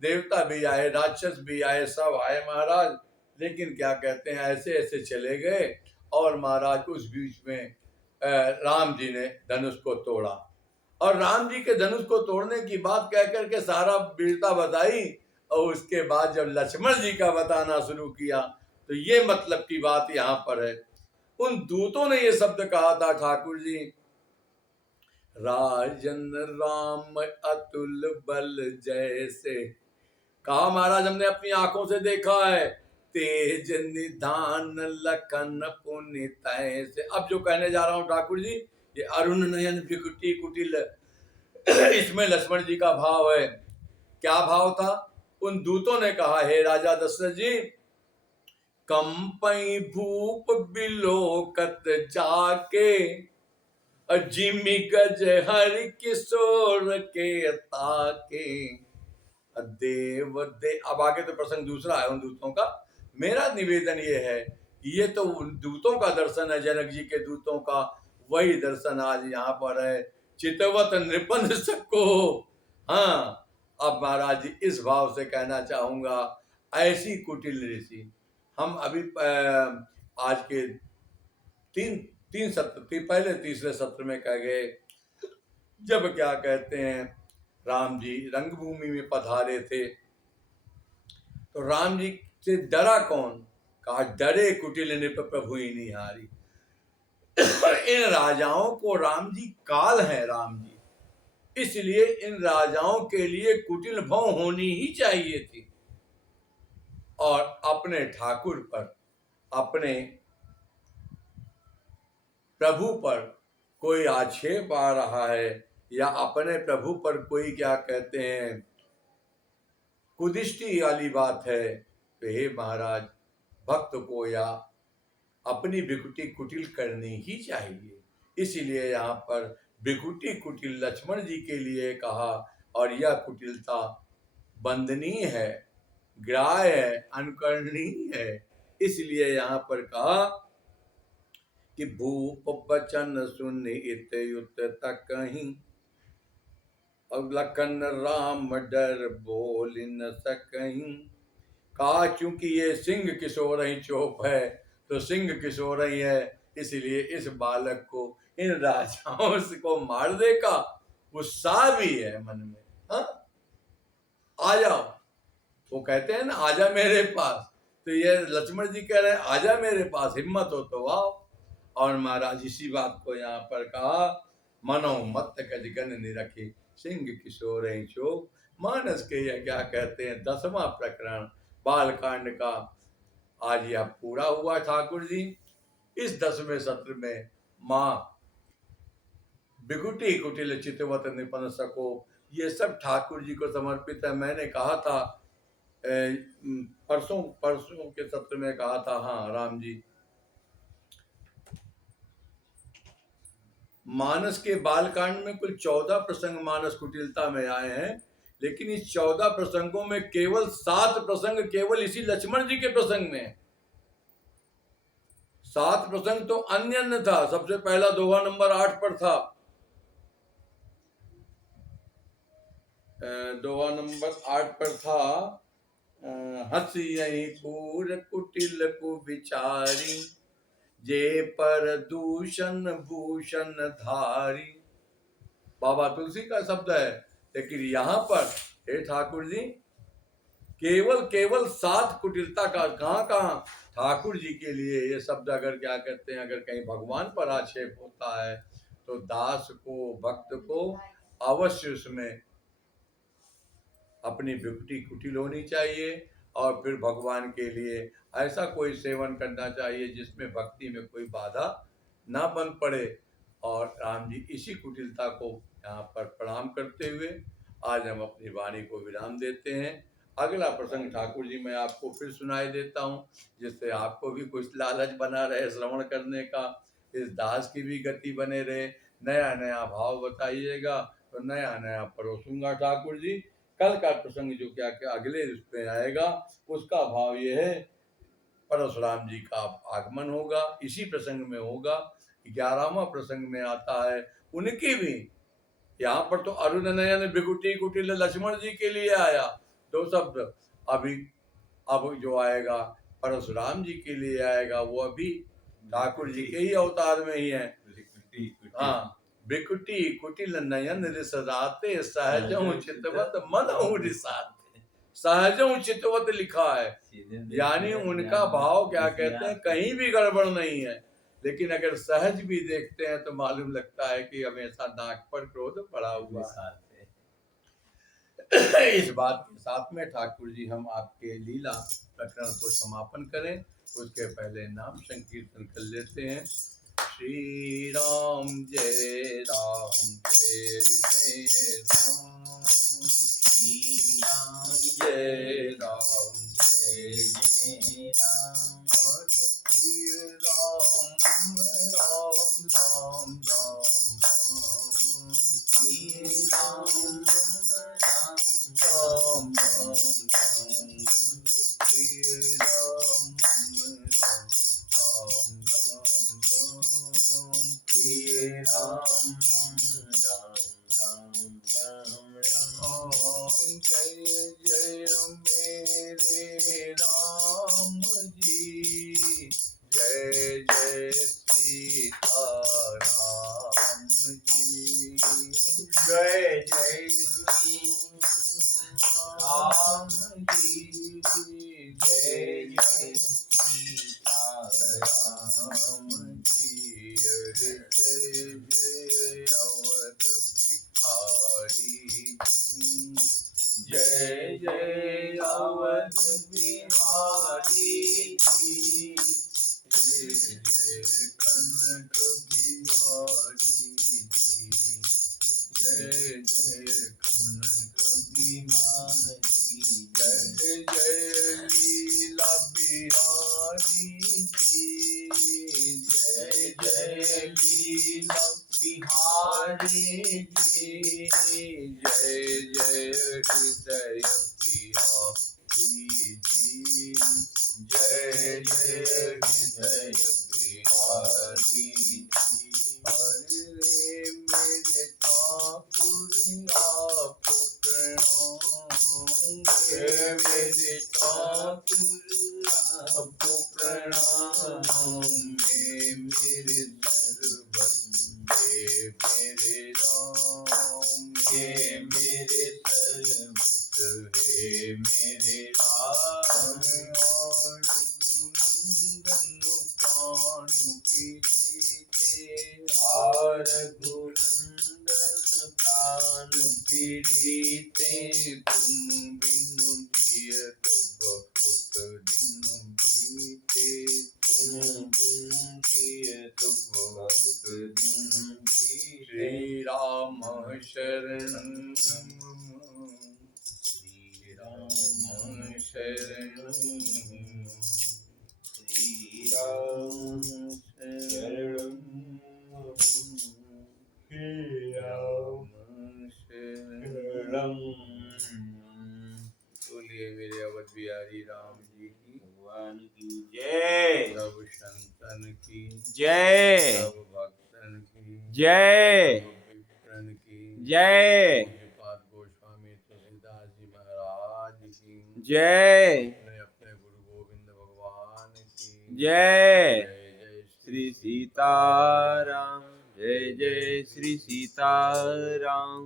देवता भी आए, राक्षस भी आए, सब आए महाराज। लेकिन क्या कहते हैं, ऐसे ऐसे चले गए। और महाराज उस बीच में राम जी ने धनुष को तोड़ा, और राम जी के धनुष को तोड़ने की बात कह करके सारा वीरता बताई। और उसके बाद जब लक्ष्मण जी का बताना शुरू किया, तो ये मतलब की बात यहाँ पर है। उन दूतों ने ये शब्द कहा था ठाकुर जी, राजन राम अतुल बल जैसे। कहा महाराज हमने अपनी आंखों से देखा है, तेज निधान लखन पुण्य तैसे। अब जो कहने जा रहा हूं ठाकुर जी, ये अरुण नयन विकुटी कुटिल, इसमें लक्ष्मण जी का भाव है। क्या भाव था? उन दूतों ने कहा, हे राजा दशरथ जी, कंपई भूप बिलोकत जाके, जिमि गज हरि किशोर के ताके, देव दे। अब आगे तो प्रसंग दूसरा है उन दूतों का। मेरा निवेदन ये है कि ये तो उन दूतों का दर्शन है, जनक जी के दूतों का, वही दर्शन आज यहाँ पर है। चितवत नृपन सको। हाँ, अब महाराज जी इस भाव से कहना चाहूंगा, ऐसी कुटिल ऋषि हम अभी आज के तीन सत्र पहले तीसरे सत्र में कह गए, जब क्या कहते हैं राम जी रंगभूमि में पधारे थे, तो राम जी से डरा कौन? कहा डरे कुटिल नृप प्रभु ही निहारी। इन राजाओं को राम जी काल है, राम जी, इसलिए इन राजाओं के लिए कुटिल भौं होनी ही चाहिए थी। और अपने ठाकुर पर, अपने प्रभु पर कोई आक्षेप आ रहा है, या अपने प्रभु पर कोई क्या कहते हैं कुदिष्टि वाली बात है, तो हे महाराज भक्त को या अपनी विकुटी कुटिल करनी ही चाहिए। इसीलिए यहाँ पर विकुटी कुटिल लक्ष्मण जी के लिए कहा, और यह कुटिलता वंदनीय है, ग्राह्य है, अनुकरणीय है। इसलिए यहाँ पर कहा कि भूप वचन सुन इत युत तक कहीं, और लखन राम डर बोल न सकहीं। कहा क्योंकि ये सिंह किशोर ही चोप है, तो सिंह किशोर ही है, इसलिए इस बालक को इन राजाओं को मार देगा, उत्साह भी है मन में। हाँ, आ जाओ, वो कहते हैं ना आजा मेरे पास, तो ये लक्ष्मण जी कह रहे हैं आजा मेरे पास, हिम्मत हो तो आओ। और महाराज इसी बात को यहाँ पर कहा, मनो मत गजगन निरखी सिंह किशोर ही चोप। मानस के यह क्या कहते हैं 10वां प्रकरण बालकांड का आज यह पूरा हुआ ठाकुर जी। इस 10वें सत्र में माँ विकुटी कुटिल चितवत निपन सको, ये सब ठाकुर जी को समर्पित है। मैंने कहा था परसों के सत्र में कहा था, हाँ राम जी, मानस के बालकांड में कुल 14 प्रसंग मानस कुटिलता में आए हैं, लेकिन इस 14 प्रसंगों में केवल 7 प्रसंग केवल इसी लक्ष्मण जी के प्रसंग में। 7 प्रसंग तो अन्य था। सबसे पहला दोहा नंबर 8 पर था, दोहा नंबर 8 पर था, हंसी यही पूर कुटिल को विचारी, जे पर दूषण भूषण धारी। बाबा तुलसी का शब्द है, लेकिन यहाँ पर हे ठाकुर जी केवल 7 कुटिलता का कहाँ ठाकुर जी के लिए ये शब्द। अगर क्या कहते हैं, अगर कहीं भगवान पर आक्षेप होता है तो दास को, भक्त को अवश्य उसमें अपनी विकुटी कुटिल होनी चाहिए, और फिर भगवान के लिए ऐसा कोई सेवन करना चाहिए जिसमें भक्ति में कोई बाधा ना बन पड़े। और राम जी इसी कुटिलता को यहाँ पर प्रणाम करते हुए आज हम अपनी वाणी को विराम देते हैं। अगला प्रसंग ठाकुर जी मैं आपको फिर सुनाई देता हूँ, जिससे आपको भी कुछ लालच बना रहे श्रवण करने का, इस दास की भी गति बने रहे। नया नया भाव बताइएगा तो नया नया परोसूंगा ठाकुर जी। कल का प्रसंग जो क्या क्या अगले उसमें आएगा, उसका भाव ये है, परशुराम जी का आगमन होगा, इसी प्रसंग में होगा। 11वां प्रसंग में आता है उनकी भी। यहाँ पर तो अरुण नयन विकुटी कुटिल लक्ष्मण जी के लिए आया 2 शब्द, अभी अब जो आएगा परशुराम जी के लिए आएगा, वो अभी ठाकुर जी के ही अवतार में ही है। हाँ, विकुटी कुटिल नयन रिसराते, सहजहु चितवत मनहु रिसाते। सहजहु चितवत लिखा है, यानी उनका भाव क्या कहते हैं, कहीं भी गड़बड़ नहीं है। लेकिन अगर सहज भी देखते हैं तो मालूम लगता है कि हमेशा नाक पर क्रोध पड़ा हुआ है। इस बात के साथ में ठाकुर जी हम आपके लीला प्रकरण को समापन करें, उसके पहले नाम संकीर्तन कर लेते हैं। श्री राम जय राम जय जय राम, श्री राम जय राम जय जय राम, हरे प्रिय राम राम राम राम राम, प्रिय राम राम राम राम, प्रिय राम राम राम राम राम राम। जय जय मेरे राम जी, जय जय सीता राम जी, जय जय राम जी, जय जय सीता राम जी, जय जय अवध बिहारी जी, जय जय अवध बिहारी जी, जय जय कनक बिहारी जी, जय जय कनक बिहारी, जय जय लीला बिहारी जी, जय जय लीला बिहारी जी, जय जय हृदय बिहारी जी, जय जय हृदय बिहारी जी। अरे मेरे ठाकुर आपको प्रणाम, मेरे ठाकुर आपको प्रणाम, मेरे सर्वस्व मेरे राम, मेरे सर्वस्व है मेरे राम। और रघुनंदन प्राण पीड़िते, तुम बिनु जियत बहुत दिन बीते, तुम बिनु जियत बहुत दिन बीते। श्री राम शरणं श्री राम शरणं श्री राम शरणं श्री राम शरणं। बोलिए मेरे अवध बिहारी राम जी की भगवान की जय, सब संतन की जय, सब भक्तन की जय, सब विप्रन की जय, पूज्यपाद गोस्वामी तुलसीदास जी महाराज की जय, अपने अपने गुरु गोविंद भगवान की जय। जय जय श्री सीताराम, जय जय श्री सीताराम।